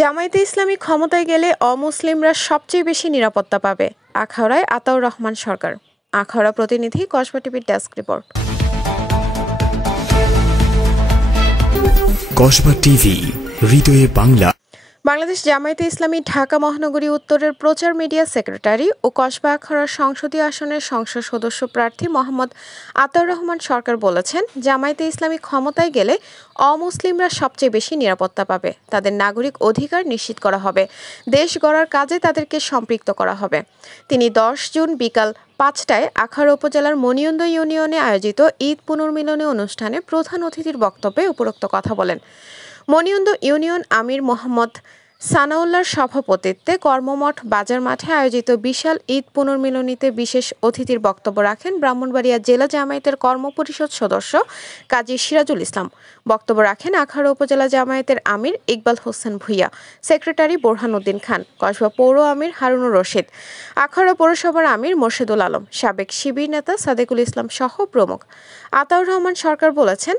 জামায়াতে ইসলামী ক্ষমতায় গেলে অমুসলিমরা সবচেয়ে বেশি নিরাপত্তা পাবে, আখাউড়ায় আতাউর রহমান সরকার। আখাউড়া প্রতিনিধি কসবা টিভির ডেস্ক রিপোর্ট। কসবা টিভি, হৃদয়ে বাংলা। বাংলাদেশ জামায়াতে ইসলামী ঢাকা মহানগরী উত্তরের প্রচার মিডিয়া সেক্রেটারি ও কসবা আখাউড়া সংসদীয় আসনের সংসদ সদস্য প্রার্থী মোহাম্মদ আতাউর রহমান সরকার বলেছেন, জামায়াতে ইসলামী ক্ষমতায় গেলে অমুসলিমরা সবচেয়ে বেশি নিরাপত্তা পাবে, তাদের নাগরিক অধিকার নিশ্চিত করা হবে, দেশ গড়ার কাজে তাদেরকে সম্পৃক্ত করা হবে। তিনি 10 জুন বিকাল 5টায় আখাউড়া উপজেলার মনিয়ন্দ ইউনিয়নে আয়োজিত ঈদ পুনর্মিলনী অনুষ্ঠানে প্রধান অতিথির বক্তব্যে উপরোক্ত কথা বলেন। মনিয়ন্দ ইউনিয়ন আমির মোহাম্মদ সানাউল্লাহর সভাপতিত্বে কর্মমঠ বাজার মাঠে আয়োজিত বিশাল ঈদ পুনর্মিলনীতে বিশেষ অতিথির বক্তব্য রাখেন ব্রাহ্মণবাড়িয়া জেলা জামায়াতের কর্মপরিষদ সদস্য কাজী সিরাজুল ইসলাম। বক্তব্য রাখেন আখাউড়া উপজেলা জামায়াতের আমির ইকবাল হোসেন ভুইয়া, সেক্রেটারি বোরহান উদ্দিন খান, কসবা পৌর আমির হারুনুর রশিদ, আখাউড়া পৌরসভার আমির মোর্শেদুল আলম, সাবেক শিবির নেতা সাদেকুল ইসলাম সহ প্রমুখ। আতাউর রহমান সরকার বলেছেন,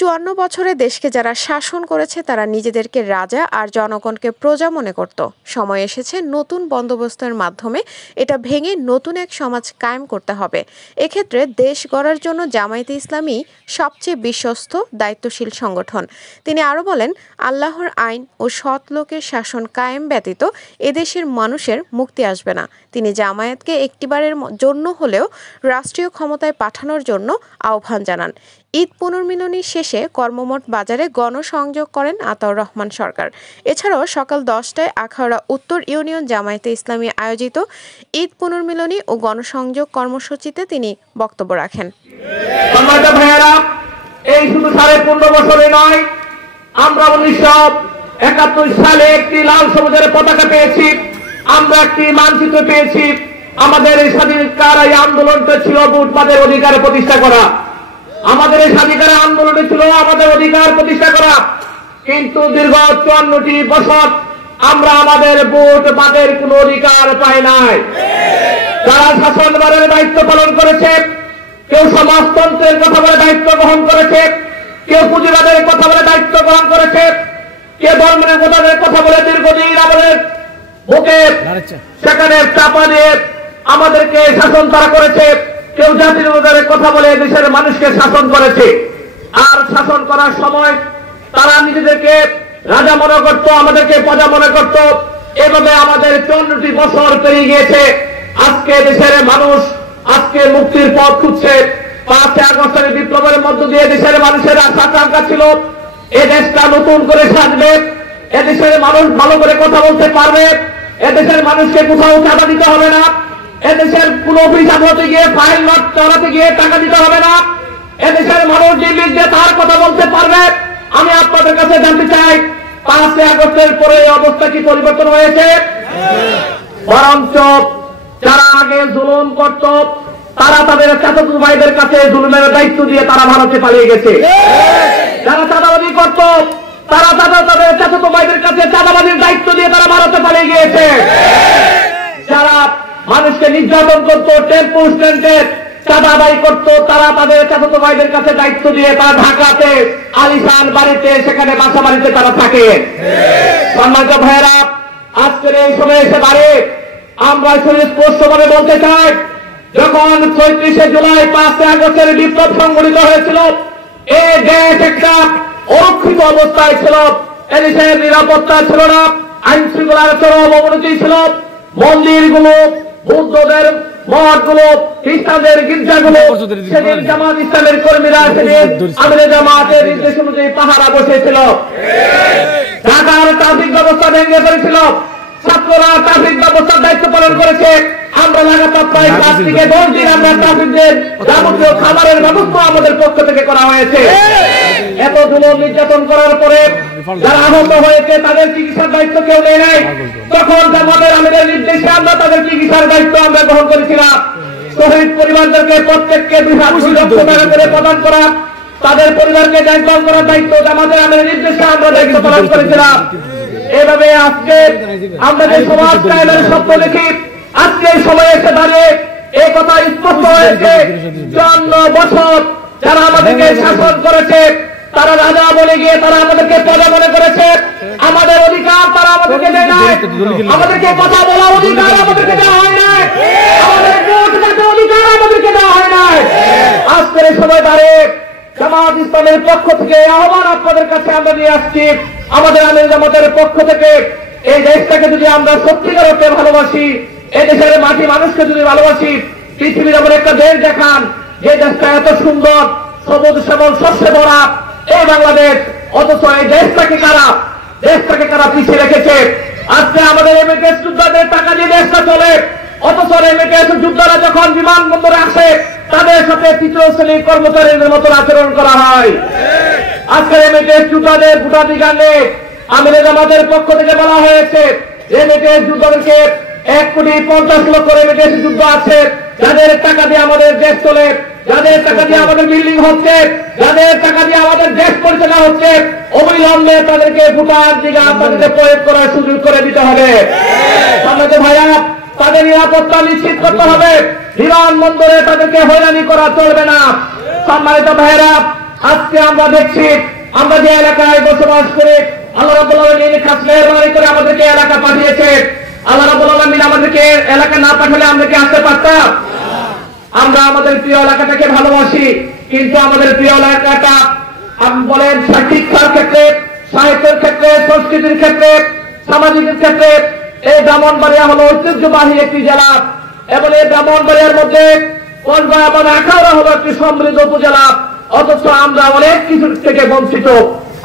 54 বছরে দেশকে যারা শাসন করেছে তারা নিজেদেরকে রাজা আর জনগণকে প্রজা মনে করত। সময় এসেছে নতুন বন্দোবস্তের মাধ্যমে এটা ভেঙে নতুন এক সমাজ কায়েম করতে হবে। এক্ষেত্রে দেশ গড়ার জন্য জামায়াতে ইসলামী সবচেয়ে বিশ্বস্ত দায়িত্বশীল সংগঠন। তিনি আরও বলেন, আল্লাহর আইন ও সৎ লোকের শাসন কায়েম ব্যতীত এদেশের মানুষের মুক্তি আসবে না। তিনি জামায়াতকে একটিবারের জন্য হলেও রাষ্ট্রীয় ক্ষমতায় পাঠানোর জন্য আহ্বান জানান। ঈদ পুনর্মিলনী শেষে কর্মমঠ বাজারে গণসংযোগ করেন আতাউর রহমান সরকার। এছাড়াও সকাল 10টায় আখাউড়া উত্তর ইউনিয়ন জামায়াতে ইসলামী আয়োজিত ঈদ পুনর্মিলনী ও গণসংযোগ কর্মসূচিতে তিনি বক্তব্য রাখেন। এই শুধু 15.5 বছরে নয়, আমরা 1971 সালে একটি লাল সবুজের পতাকা পেয়েছি, আমরা একটি মানচিত্র পেয়েছি। আমাদের এই স্বাধীনতার এই আন্দোলনটা ছিল ভোটবাদের অধিকার প্রতিষ্ঠা করা। আমাদের এই স্বাধিকার আন্দোলনে ছিল আমাদের অধিকার প্রতিষ্ঠা করা। কিন্তু দীর্ঘ 54টি বছর আমরা আমাদের ভোট বাদের কোন অধিকার পাই নাই। যারা শাসনভারের দায়িত্ব পালন করেছে, কেউ সমাজতন্ত্রের কথা বলে দায়িত্ব গ্রহণ করেছে, কেউ পুঁজিবাদের কথা বলে দায়িত্ব গ্রহণ করেছে, কেউ ধর্মনিরপেক্ষতার কথা বলে দীর্ঘদিন আমাদের বুকে সেখানে চাপা দিয়ে আমাদেরকে শাসন তারা করেছে, কেউ জাতির কথা বলে দেশের মানুষকে শাসন করেছে। আর শাসন করার সময় তারা নিজেদেরকে রাজা মনে করত, আমাদেরকে প্রজা মনে করত। এভাবে আমাদের 54টি বছর পেরিয়ে গিয়েছে। আজকে দেশের মানুষ আজকে মুক্তির পথ খুঁজছে। 5 আগস্টের বিপ্লবের মধ্য দিয়ে দেশের মানুষের আশা আকাঙ্ক্ষা ছিল এ দেশটা নতুন করে সাজবে, এদেশের মানুষ ভালো করে কথা বলতে পারবে, এদেশের মানুষকে কোথাও চাঁদা দিতে হবে না, এদেশের কোন অফিস আদালতে গিয়ে ফাইল নট চালাতে গিয়ে টাকা দিতে হবে না, এদেশের মানুষ নির্বিঘ্নে তার কথা বলতে পারবে। আমি আপনাদের কাছে জানতে চাই, 5 আগস্টের পরে এই অবস্থা কি পরিবর্তন হয়েছে? বরঞ্চ যারা আগে জুলুম করত তারা তাদের চাচাতো ভাইদের কাছে জুলুমের দায়িত্ব দিয়ে তারা ভারতে পালিয়ে গেছে। যারা চাঁদাবাজি করত তারা তাদের চাচাতো ভাইদের কাছে চাঁদাবাজির দায়িত্ব দিয়ে তারা ভারতে পালিয়ে গিয়েছে। যারা মানুষকে নির্যাতন করত, টেম্পো স্ট্যান্ডে চাঁদা আদায় করত, তারা তাদের চাচাতো ভাইদের কাছে দায়িত্ব দিয়ে তারা ঢাকাতে আলিশান বাড়িতে সেখানে বাসা বাড়িতে তারা থাকে। সম্মানিত ভাইয়েরা, আজকের এই সময় এসে দাঁড়িয়ে আমরা স্পষ্টভাবে বলতে চাই, যখন 34শে জুলাই 5 আগস্টের বিপ্লব সংগঠিত হয়েছিল, এই দেশ একটা অরক্ষিত অবস্থায় ছিল। এদেশের নিরাপত্তা ছিল না, আইন শৃঙ্খলার চরম অবনতি ছিল। মন্দিরগুলো, বৌদ্ধদের মঠগুলো, খ্রিস্টানদের গির্জাগুলো, সেদিন জামাত ইসলামের কর্মীরা সেদিন আমাদের জামাতের নির্দেশ অনুযায়ী পাহারা বসেছিল। ঢাকার ট্রাফিক ব্যবস্থা ভেঙে ফেলেছিল, ছাত্ররা ট্রাফিক ব্যবস্থার দায়িত্ব পালন করেছে। আমরা লাগাতার প্রায় 5 থেকে 10 দিন আমরা ট্রাফিকদের যাবতীয় খাবারের ব্যবস্থা আমাদের পক্ষ থেকে করা হয়েছে। এত জুলুম নির্যাতন করার পরে যারা আহত হয়েছে তাদের চিকিৎসার দায়িত্ব কেউ নেয় নাই। তখন আমাদের নির্দেশে আমরা তাদের চিকিৎসার দায়িত্ব আমরা গ্রহণ করেছিলাম। শহীদ পরিবারদেরকে প্রত্যেককে 2 লক্ষ টাকা করে প্রদান করা, তাদের পরিবারকে দেখভাল করার দায়িত্ব আমাদের নির্দেশে আমরা দায়িত্ব পালন করেছিলাম। এভাবে আজকে আমরা যে সমাজ কায়েমের স্বপ্ন দেখি, আজকে এই সময় এসে দাঁড়িয়ে এই কথা স্পষ্ট হয়েছে, 54 বছর যারা আমাদেরকে শাসন করেছে তারা রাজা বলে গিয়ে তারা আমাদেরকে প্রজা মনে করেছে। আমাদের অধিকার তারা আমাদেরকে দেয় নাই, আমাদেরকে কথা বলা অধিকার আমাদেরকে দেওয়া হয় নাই, আমাদের ভোট দেওয়ার অধিকার আমাদেরকে দেওয়া হয় নাই। আজকের এই সময় দাঁড়িয়ে জামাত ইসলামের পক্ষ থেকে আহ্বান আপনাদের কাছে আমরা নিয়ে আসছি। আমাদের আমির জামাতের পক্ষ থেকে এই দেশটাকে যদি আমরা সত্যিকার অর্থে ভালোবাসি, এই দেশের মাটি মানুষকে যদি ভালোবাসি, পৃথিবীর এমন একটা দেশ দেখান যে দেশটা এত সুন্দর, সবুজ শ্যামল শস্যে ভরা এই বাংলাদেশ, অথচ এই দেশটাকে কারা পিছিয়ে রেখেছে। আজকে আমাদের এমএটিএস যোদ্ধাদের টাকা দিয়ে দেশটা চলে, অথচ এমএটিএস যোদ্ধারা যখন বিমানবন্দরে আসে তাদের সাথে তৃতীয় শ্রেণীর কর্মচারীদের মতো আচরণ করা হয়। আজকে এমএটিএস যোদ্ধাদের ভোটাধিকার নেই। আমির জামাতের পক্ষ থেকে বলা হয়েছে এমএটিএস যোদ্ধাদেরকে 1,50,00,000 এমএটিএস যুদ্ধ আছে, যাদের টাকা দিয়ে আমাদের দেশ চলে, যাদের টাকা দিয়ে আমাদের বিল্ডিং হচ্ছে, যাদের টাকা দিয়ে আমাদের দেশ পরিচালনা হচ্ছে, অবিলম্বে তাদেরকে ভোটাধিকার তাদেরকে প্রয়োগ করার সুযোগ করে দিতে হবে। আমাদের ভাইয়া, তাদের নিরাপত্তা নিশ্চিত করতে হবে। বিমানবন্দরে তাদেরকে হয়রানি করা চলবে না। সম্মানিত ভাইয়েরা, আজকে আমরা দেখছি আমরা যে এলাকায় বসবাস করে আল্লাহ রাব্বুল আলামিন খাস মেহেরবানি করে আমাদেরকে এলাকা পাঠিয়েছে। আল্লাহ রাব্বুল আলামিন আমাদেরকে এলাকা না পাঠালে আমরা কি আসতে পারতাম? আমরা আমাদের প্রিয় এলাকাটাকে ভালোবাসি, কিন্তু আমাদের প্রিয় এলাকাটা বলেন শিক্ষার ক্ষেত্রে, সাহিত্যের ক্ষেত্রে, সংস্কৃতির ক্ষেত্রে, সামাজিক ক্ষেত্রে এই ব্রাহ্মণবাড়িয়া হলো ঐতিহ্যবাহী একটি জেলা, এবং এই ব্রাহ্মণবাড়িয়ার মধ্যে কসবা এবং আখাউড়া হলো একটি সমৃদ্ধ উপজেলা, অথচ আমরা অনেক কিছু থেকে বঞ্চিত।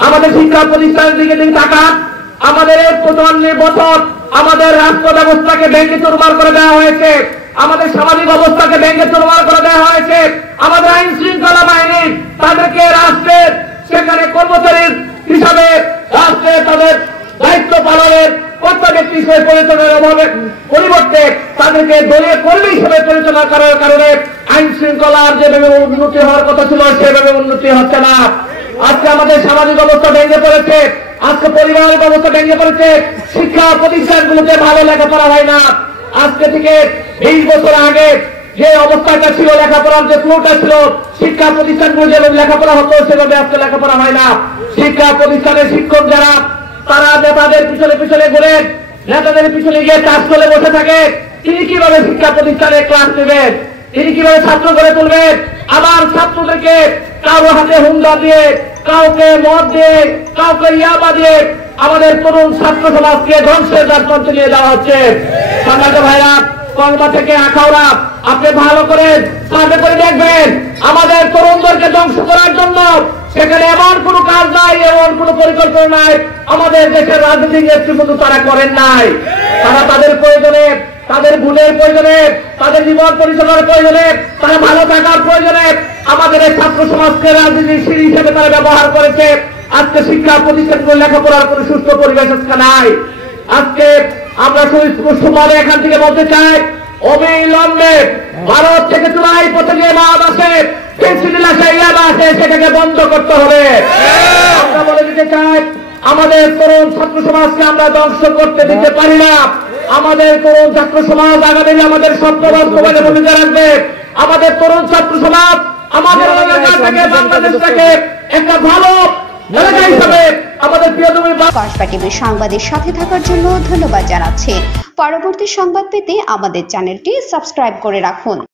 আমাদের শিক্ষা প্রতিষ্ঠানের দিকে তাকান, আমাদের এই 55 বছর আমাদের রাষ্ট্র ব্যবস্থাকে ভেঙে চুরমার করে দেওয়া হয়েছে, আমাদের সামাজিক অবস্থাকে ভেঙে চুরমার করে দেওয়া হয়েছে। আমাদের আইন শৃঙ্খলা বাহিনী তাদেরকে রাষ্ট্রের সেখানে কর্মচারী হিসাবে রাষ্ট্রে তাদের দায়িত্ব পালনের কর্তা ব্যক্তি হিসেবে পরিচালনার অভাবে পরিবর্তে তাদেরকে দলীয় কর্মী হিসেবে পরিচালনা করার কারণে আইন শৃঙ্খলার যেভাবে উন্নতি হওয়ার কথা ছিল সেভাবে উন্নতি হচ্ছে না। আজকে আমাদের সামাজিক অবস্থা ভেঙে পড়েছে, আজকে পরিবারের অবস্থা ভেঙে পড়েছে, শিক্ষা প্রতিষ্ঠানগুলোতে ভালো লেখাপড়া হয় না। আজকে থেকে 20 বছর আগে যে অবস্থাটা ছিল, লেখাপড়ার যে ফ্লোটা ছিল, শিক্ষা প্রতিষ্ঠানগুলো যেভাবে লেখাপড়া হতো সেভাবে আজকে লেখাপড়া হয় না। শিক্ষা প্রতিষ্ঠানের শিক্ষক যারা তারা নেতাদের পিছনে ঘুরে নেতাদের পিছনে গিয়ে কাজ করে বসে থাকে, তিনি কিভাবে শিক্ষা প্রতিষ্ঠানে ক্লাস নেবেন? তিনি কিভাবে ছাত্র গড়ে তুলবেন? আবার ছাত্রদেরকে কারো হাতে হুন্ডা দিয়ে, কাউকে মদ দিয়ে, কাউকে ইয়াবা দিয়ে আমাদের তরুণ ছাত্র সমাজকে ধ্বংসের দ্বার প্রান্তে নিয়ে যাওয়া হচ্ছে। সম্মানিত ভাইরা, কসবা থেকে আখাউড়া আপনি ভালো করে সার্ভে করে দেখবেন, আমাদের তরুণদেরকে ধ্বংস করার জন্য সেখানে এমন কোনো কাজ নাই, এমন কোনো পরিকল্পনা নাই। আমাদের দেশের রাজনৈতিক নেতৃত্ব তারা করেন নাই। তারা তাদের প্রয়োজনে, তাদের ভুলের প্রয়োজনে, তাদের জীবন পরিচালনার প্রয়োজনে, তারা ভালো থাকার প্রয়োজনে আমাদের এই ছাত্র সমাজকে রাজনীতির সিঁড়ি হিসেবে তারা ব্যবহার করেছে। আজকে শিক্ষা প্রতিষ্ঠানগুলো লেখাপড়ার কোনো সুস্থ পরিবেশ আজকে নাই। আজকে আমরা সুস্পষ্টভাবে এখান থেকে বলতে চাই, অবিলম্বে ভারত থেকে চুরাই পথে যে মাদ আসে, সেটাকে বন্ধ করতে হবে। আমরা বলে দিতে চাই, আমাদের তরুণ ছাত্র সমাজকে আমরা ধ্বংস করতে দিতে পারি না। আমাদের তরুণ ছাত্র সমাজ আগামী আমাদের স্বপ্ন বাস্তবায়নে ভূমিকা রাখবে। আমাদের তরুণ ছাত্র সমাজ আমাদের এলাকাটাকে, বাংলাদেশটাকে একটা ভালো এলাকা হিসাবে আমাদের প্রিয় কসবা টিভির সংবাদের সাথে থাকার জন্য ধন্যবাদ জানাচ্ছি। পরবর্তী সংবাদ পেতে আমাদের চ্যানেলটি সাবস্ক্রাইব করে রাখুন।